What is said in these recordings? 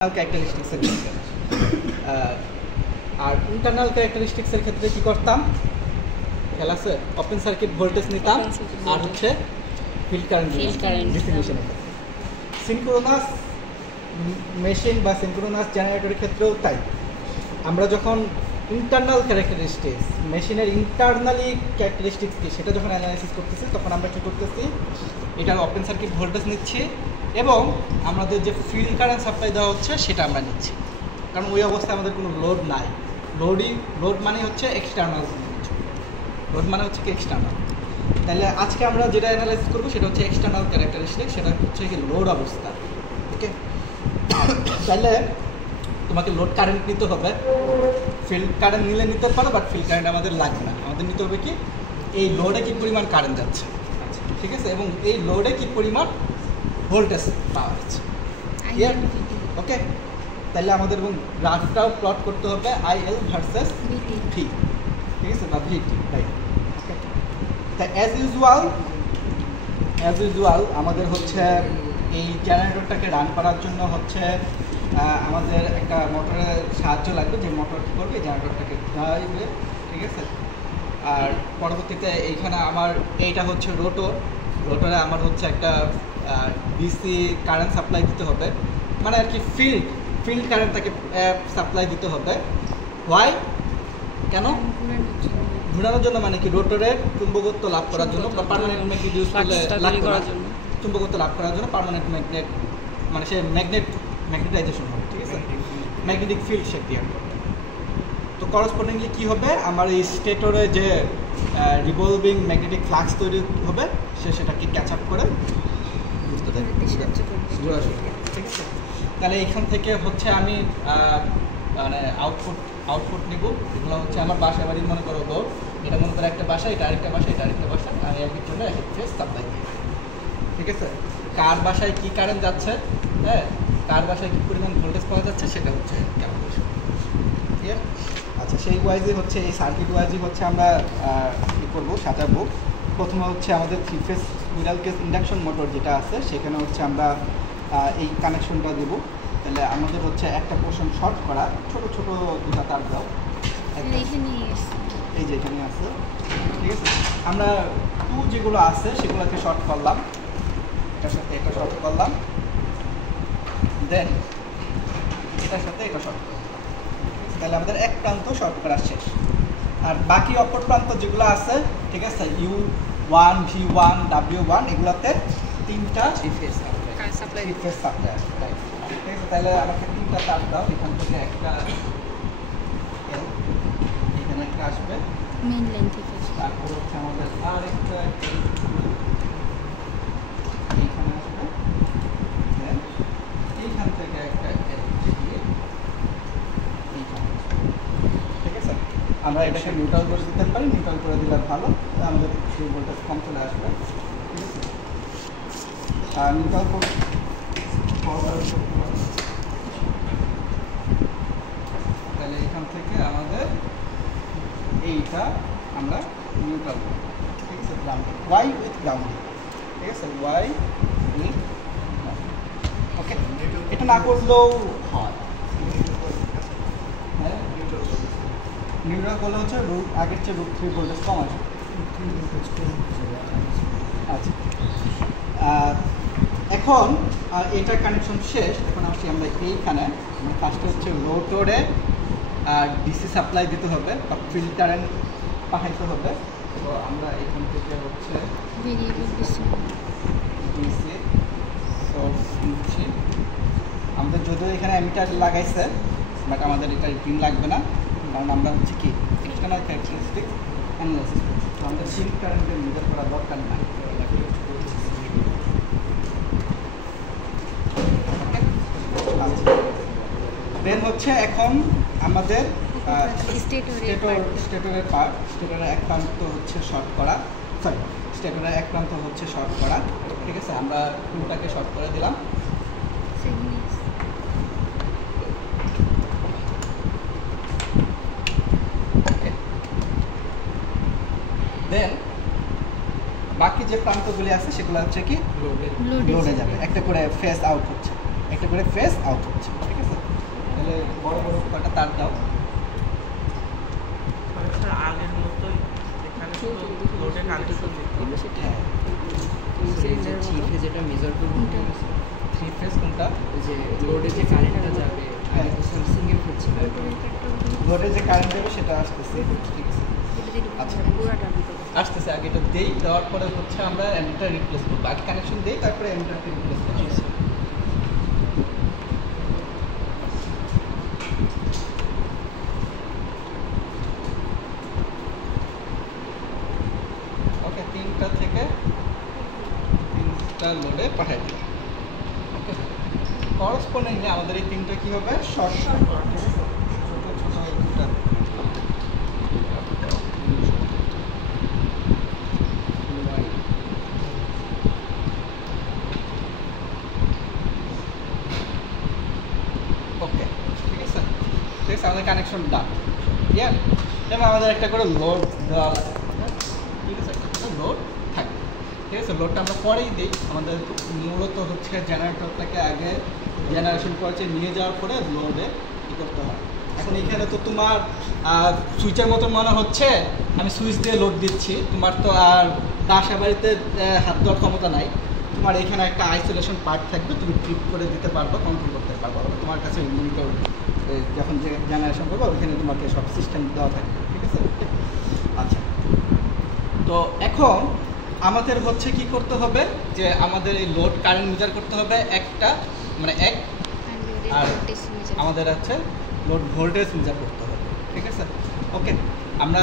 ক্যারেক্টারিস্টিক্সের ক্ষেত্রে আর ইন্টারনাল ক্যারেক্টারিস্টিক্সের ক্ষেত্রে কি করতাম খেয়াল আছে ওপেন সার্কিট ভোল্টেজ নিতাম আর হচ্ছে ফিল্ড কারেন্ট ডিস্ট্রিবিউশনের ক্ষেত্রে সিনক্রোনাস মেশিন বা সিনক্রোনাস জেনারেটরের ক্ষেত্রেও তাই আমরা যখন ইন্টারনাল ক্যারেক্টারিস্টিক্স মেশিনের ইন্টারনালি ক্যারেক্টারিস্টিক্স কি সেটা যখন অ্যানালাইসিস করতেছি তখন আমরা কী করতেছি এটার ওপেন সার্কিট ভোল্টেজ নিচ্ছি এবং আমাদের যে ফিল্ড কারেন্ট সাপ্লাই দেওয়া হচ্ছে সেটা আমরা নিচ্ছি কারণ ওই অবস্থায় আমাদের কোনো লোড নাই লোড মানে হচ্ছে এক্সটার্নাল লোড মানে হচ্ছে কি এক্সটার্নাল তাহলে আজকে আমরা যেটা অ্যানালাইসিস করবো সেটা হচ্ছে এক্সটার্নাল ক্যারেক্টারিস্টিক সেটা হচ্ছে কি লোড অবস্থা ওকে তাহলে তোমাকে লোড কারেন্ট নিতে হবে ফিল্ড কারেন্ট নিলে নিতে পারো বাট ফিল্ড কারেন্ট আমাদের লাগবে না আমাদের নিতে হবে কি এই লোডে কী পরিমাণ কারেন্ট যাচ্ছে ঠিক আছে এবং এই লোডে কী পরিমাণ ভোল্টেজ পাওয়া যাচ্ছে ওকে তাহলে আমাদের এবং গ্রাফটাও প্লট করতে হবে আইএল ভার্সেস ভি ঠিক আছে বা ভিটি রাইট ওকে তা অ্যাজ ইউজুয়াল আমাদের হচ্ছে এই জেনারেটরটাকে রান করার জন্য হচ্ছে আমাদের একটা মোটরের সাহায্য লাগবে যে মোটর কী করবে জেনারেটরটাকে ঘুরাইবে ঠিক আছে আর পরবর্তীতে এইখানে আমার এইটা হচ্ছে রোটরে আমার হচ্ছে একটা ডিসি কারেন্ট সাপ্লাই দিতে হবে মানে আর কি ফিল্ড কারেন্ট তাকে সাপ্লাই দিতে হবে হোয়াই কেন ঘুরানোর জন্য মানে কি রোটরের চুম্বকত্ব লাভ করার জন্য বা পার্মানেন্ট ম্যাগনেট ইউজ করলে চুম্বকত্ব লাভ করার জন্য পার্মানেন্ট ম্যাগনেট মানে সে ম্যাগনেটাইজেশন হবে ঠিক আছে ম্যাগনেটিক ফিল্ড সে ক্রিয়েট করবে তো করসপন্ডিংলি কী হবে আমার এই স্টেটরে যে রিভলভিং ম্যাগনেটিক ফ্লাক্স তৈরি হবে সে সেটাকে ক্যাচ আপ করে ঠিক আছে তাহলে এখান থেকে হচ্ছে আমি মানে আউটপুট নিব এগুলো হচ্ছে আমার বাসা বাড়ির মনে করো দৌড় এটা মনে করো একটা বাসা এটা আরেকটা বাসা এটা আরেকটা বাসা আমি একই জন্য এক ফেজ সাপ্লাই দিই ঠিক আছে কার বাসায় কী কারেন্ট যাচ্ছে হ্যাঁ কার বাসায় কী পরিমাণ ভোল্টেজ পাওয়া যাচ্ছে সেটা হচ্ছে ক্যালকুলেশন ঠিক আছে আচ্ছা সেই ওয়াইজে হচ্ছে এই সার্কিট ওয়াইজে হচ্ছে আমরা কী করবো সাজাবো প্রথমে হচ্ছে আমাদের 3 phase squirrel cage induction motor যেটা আছে সেখানে হচ্ছে আমরা এই কানেকশনটা দেবো তাহলে আমাদের হচ্ছে একটা পোর্শন শর্ট করা ছোট ছোট দুটা তার দাও এই যে এখানে আছে ঠিক আছে আমরা যেগুলো আছে সেগুলোকে শর্ট করলাম এটার সাথে এটা শর্ট করলাম দেন এটার সাথে এটা শর্ট করলাম তাহলে আমাদের এক প্রান্ত শর্ট করা শেষ আর বাকি অপর প্রান্ত যেগুলো আছে ঠিক আছে U1 V1 W1 এগুলোতে তিনটা সাপ্লাই ঠিক আছে তাহলে আমাকে তিনটা তার দাও এখান থেকে একটা এখানে একটা আসবে মেইন লাইন থেকে তারপর হচ্ছে আমাদের আরেকটা এইখানে আসবে দেন এইখান থেকে একটা ঠিক আছে আমরা এটাকে নিউট্রাল করে দিতে পারি নিউট্রাল করে দিলে ভালো আমাদের সেই ভোল্টেজ কম চলে আসবে ঠিক আছে আর নিউট্রাল তাহলে এখান থেকে আমাদের এইটা আমরা নিউট্রাল ঠিক আছে গ্রাউন্ডিং ওয়াই উইথ গ্রাউন্ডিং ঠিক আছে ওয়াই উইথ ওকে এটা না করলেও হয় হ্যাঁ নিউট্রাল করলে হচ্ছে আগের চেয়ে √3 ভোল্টেজ কম আসবে আচ্ছা এখন এটার কানেকশন শেষ এখন আসছি আমরা এইখানে আমরা ফার্স্টে হচ্ছে রোটরে ডিসি সাপ্লাই দিতে হবে বা ফিল্ড কারেন্ট পাঠাইতে হবে তো আমরা এখান থেকে হচ্ছে ডিসি সোর্স নিচ্ছি আমাদের যদিও এখানে অ্যামিটার লাগাইছে বাট আমাদের এটা রিডিং লাগবে না কারণ আমরা হচ্ছে কি এক্সটার্নাল ক্যারেক্টারিস্টিক অ্যানালাইসিস করছি তো আমাদের ফিল্ড কারেন্টের মেজার করা দরকার নাই দেন হচ্ছে এখন আমাদের স্টেটরের পার্ট স্টেটরের এক প্রান্ত হচ্ছে শর্ট করা স্টেটরের এক প্রান্ত হচ্ছে শর্ট করা ঠিক আছে আমরা টুলটাকে শর্ট করে দিলাম দেন বাকি যে প্রান্তগুলি আছে সেগুলো হচ্ছে কি লোডে যাবে একটা করে ফেস আউট হচ্ছে ঠিক আছে বড় বড় কয়টা তার দাও। আগের মতোই এখানে শুধু লোডে কানেকশন দিতে হবে। হ্যাঁ যেটা মেজার করব 3 ফেজ কোনটা? ওই যে লোডে যে কারেন্টটা যাবে আগে তো সিঙ্গেল ফেজ ছিল, লোডে যে কারেন্ট যাবে সেটা আসতেছে। ঠিক আছে, আচ্ছা আসতেছে। আগে এটা দেই, দেওয়ার পরে হচ্ছে আমরা এমিটার রিপ্লেস করবো। আগে কানেকশন দেই, তারপরে এমিটারকে রিপ্লেস করবো। ওকে, 3টা থেকে 3টা লোডে পাঠাই দিই। ওকে, করসপন্ডিংলি আমাদের এই 3টা কি হবে? শর্ট শর্ট ছোট ছোট দুটা। ওকে, ঠিক আছে, ঠিক আছে, আমাদের কানেকশন ডান। ইয়ার এবার আমাদের একটা করে লোড দেওয়া আছে, ঠিক আছে, লোড থাকে। ঠিক আছে, লোডটা আমরা পরেই দিই। আমাদের মূলত হচ্ছে জেনারেটরটাকে আগে জেনারেশন পর্যায়ে নিয়ে যাওয়ার পরে লোডে কী করতে হয়। এখন এখানে তো তোমার সুইচের মতো মনে হচ্ছে আমি সুইচ দিয়ে লোড দিচ্ছি, তোমার তো আর বাসা বাড়িতে হাত দেওয়ার ক্ষমতা নাই। তোমার এখানে একটা আইসোলেশন পার্ট থাকবে, তুমি ট্রিপ করে দিতে পারবে, কন্ট্রোল করতে পারবে। তোমার কাছে মনিটর যখন যে জেনারেশন করবে ওইখানে তোমাকে সব সিস্টেম দেওয়া থাকবে। ঠিক আছে, আচ্ছা। তো এখন আমাদের হচ্ছে কি করতে হবে, যে আমাদের এই লোড কারেন্ট মেজার করতে হবে একটা, মানে এক, আর আমাদের হচ্ছে লোড ভোল্টেজ মেজার করতে হবে। ঠিক আছে, ওকে। আমরা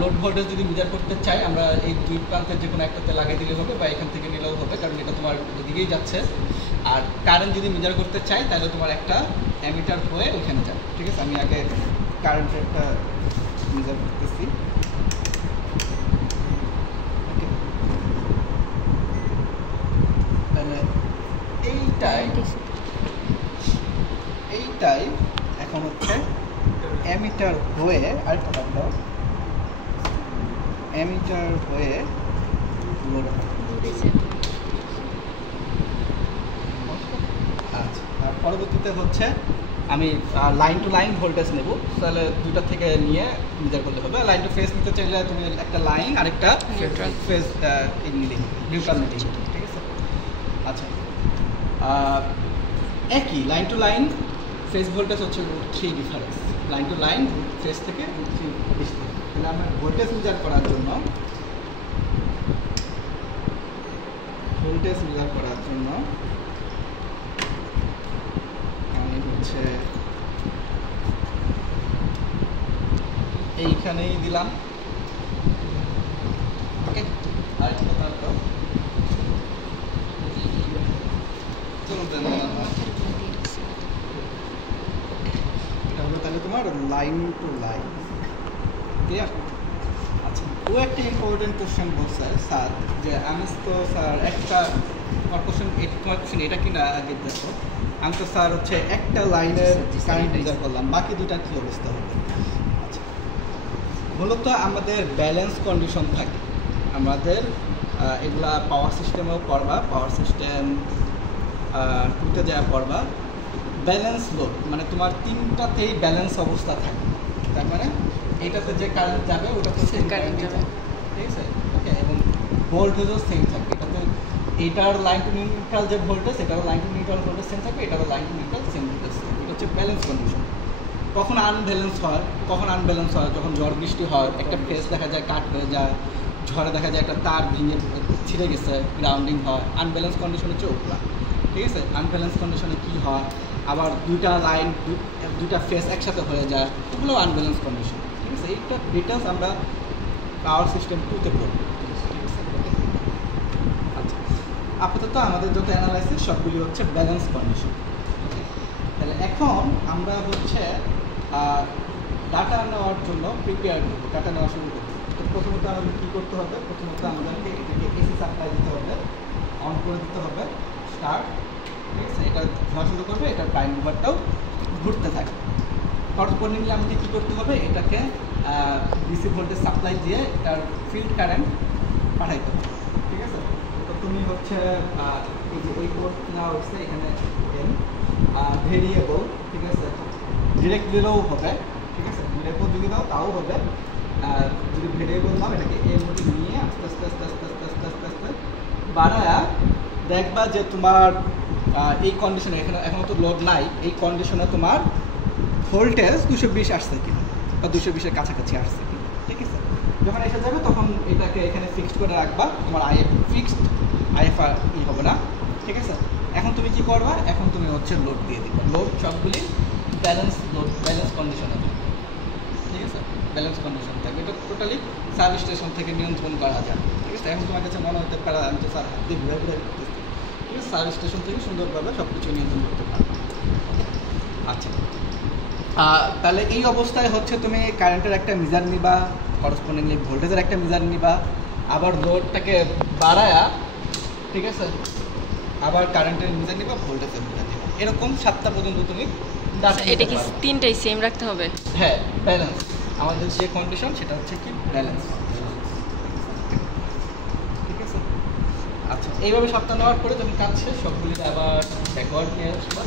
লোড ভোল্টেজ যদি মেজার করতে চাই, আমরা এই দুই প্রান্তের যে কোনো একটাতে লাগিয়ে দিলে হবে, বা এখান থেকে নিলেও হবে, কারণ এটা তোমার এদিকেই যাচ্ছে। আর কারেন্ট যদি মেজার করতে চাই তাহলে তোমার একটা অ্যামিটার হয়ে ওইখানে যাবে। ঠিক আছে, আমি আগে কারেন্টের একটা মেজার করতেছি। ওকে, তাহলে এইটাই এখন হচ্ছে অ্যামিটার হয়ে, আরেকটা বাদ দাও, অ্যামিটার হয়ে লোড। আচ্ছা, আর পরবর্তীতে হচ্ছে আমি লাইন টু লাইন ভোল্টেজ নেব। তাহলে দুটা থেকে নিয়ে মেজার করলে হবে। লাইন টু ফেজ নিতে চাইলে তুমি একটা লাইন আরেকটা ফেজ নিউট্রাল নিতে। ঠিক আছে, আচ্ছা। একই line to line phase voltage হচ্ছে √3 difference. Line to line phase থেকে √3 ডিস্টেন্স। তাহলে আমরা ভোল্টেজ মেজার করার জন্য আমি হচ্ছে এইখানেই দিলাম। ওকে, আরেকটা কথা তো এটা হলো তাহলে তোমার লাইন টু লাইন। ক্লিয়ার? আচ্ছা, ও একটা ইম্পর্টেন্ট কোশ্চেন বলছে স্যার, যে আমি তো স্যার একটা কোশ্চেন এটা কিনা আগে দেখো। আমি তো স্যার হচ্ছে একটা লাইনের কারেন্ট মেজার করলাম, বাকি দুটার কী অবস্থা হবে? আচ্ছা, মূলত আমাদের ব্যালেন্স কন্ডিশন থাকে। আমাদের এগুলা পাওয়ার সিস্টেমেও পড়বা, পাওয়ার সিস্টেম টুতে যাওয়া পড়বা। ব্যালেন্স লোড মানে তোমার তিনটাতেই ব্যালেন্স অবস্থা থাকে। তার মানে এইটাতে যে কারেন্ট যাবে ওটাতে সেম কারেন্ট যাবে। ঠিক আছে, ওকে। এবং ভোল্টেজও সেম থাকবে। এটাতে এইটার লাইন টু নিউট্রাল যে ভোল্টেজ, এটারও line to neutral voltage same থাকবে, এটারও line to neutral same voltage. এটা হচ্ছে ব্যালেন্স কন্ডিশন। কখন আনব্যালেন্স হয়? যখন ঝড় বৃষ্টি হয়, একটা ফেজ দেখা যায় কাট হয়ে যায়, ঝড়ে দেখা যায় একটা তার ভেঙে ছিঁড়ে গেছে, গ্রাউন্ডিং হয়। আনব্যালেন্স কন্ডিশন হচ্ছে ওগুলা। ঠিক আছে, আনব্যালেন্স কন্ডিশনে কী হয়, আবার দুইটা ফেজ একসাথে হয়ে যায়, ওগুলো আনব্যালেন্স কন্ডিশন। ঠিক আছে, এইটা ডিটেলস আমরা পাওয়ার সিস্টেম 2তে পড়ব। আচ্ছা, আপাতত আমাদের যত অ্যানালাইসিস সবগুলি হচ্ছে ব্যালেন্স কন্ডিশন। তাহলে এখন আমরা হচ্ছে ডাটা নেওয়ার জন্য প্রিপেয়ার করবো, ডাটা নেওয়া শুরু করবো। তো প্রথমত আমাদের কী করতে হবে? প্রথমত আমাদেরকে এটাকে এসি সাপ্লাই দিতে হবে, অন করে দিতে হবে, স্টার্ট। ঠিক আছে, এটা ধোয়া শুরু করবে, এটার প্রাইম মুভারটাও ঘুরতে থাকবে। করসপন্ডিংলি আমাকে কী করতে হবে? এটাকে ডিসি ভোল্টেজ সাপ্লাই দিয়ে এটার ফিল্ড কারেন্ট পাঠাইতে হবে। ঠিক আছে, তো তুমি হচ্ছে এই যে এই পোর্ট নেওয়া হচ্ছে, এখানে ভেরিয়েবল। ঠিক আছে, ডিরেক্ট দিলেও হবে, ঠিক আছে, ডিরেক্টও যদি দাও তাও হবে। আর যদি ভেরিয়েবল দাও এটাকে এর মধ্যে নিয়ে আস্তে আস্তে আস্তে আস্তে আস্তে আস্তে আস্তে আস্তে বাড়ায়া দেখবা যে তোমার এই কন্ডিশনে এখনও তো লোড নাই, এই কন্ডিশনে তোমার ভোল্টেজ 220 আসছে কিনা বা 220-এর কাছাকাছি আসছে কিনা, ঠিক আছে। যখন এসে যাবে তখন এটাকে এখানে ফিক্সড করে রাখবা, তোমার আইএফ ফিক্সড, আইএফ আর ই হবে না, ঠিক আছে। এখন তুমি কি করবা, এখন তুমি হচ্ছে লোড দিয়ে দিবা, লোড সবগুলি ব্যালেন্স লোড ব্যালেন্স কন্ডিশনে থাকবে, ঠিক আছে, ব্যালেন্স কন্ডিশন থাকবে। এটা টোটালি সাব স্টেশন থেকে নিয়ন্ত্রণ করা যায়, ঠিক আছে। এখন তোমার কাছে মনে হতে পারে আমি তো স্যার হাত দিয়ে ঘুরে ঘুরে করতেছি, ঠিক আছে, সাব স্টেশন থেকে সুন্দরভাবে সব কিছু নিয়ন্ত্রণ করতে পারবে। আচ্ছা, তাহলে এই অবস্থায় হচ্ছে তুমি কারেন্টের একটা মিজার নিবা, করসপন্ডিংলি ভোল্টেজের একটা মিজার নিবা, আবার লোডটাকে বাড়ায়া, ঠিক আছে, আবার কারেন্টের মিজার নিবা, ভোল্টেজের মিজার নিবা, এরকম 7টা পর্যন্ত তুমি এটা কি তিনটাই সেম রাখতে হবে? হ্যাঁ, ব্যালেন্স, আমাদের যে কন্ডিশন সেটা হচ্ছে কি ব্যালেন্স, ঠিক আছে। আচ্ছা, এইভাবে 7টা নেওয়ার পরে যখন কাজ শেষ সবগুলিতে আবার ব্যাকওয়ার্ড নিয়ে আসবা,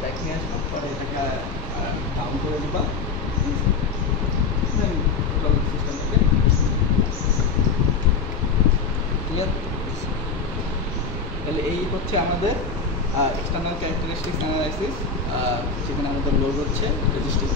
ব্যাক নিয়ে আসবা, পরে এটাকে ডাউন করে দিবা, সিস্টেমটাকে ক্লিয়ার। তাহলে এই হচ্ছে আমাদের এক্সটার্নাল ক্যারেক্টারিস্টিক্স অ্যানালাইসিস, সেখানে আমাদের লোড হচ্ছে রেজিস্টিভ।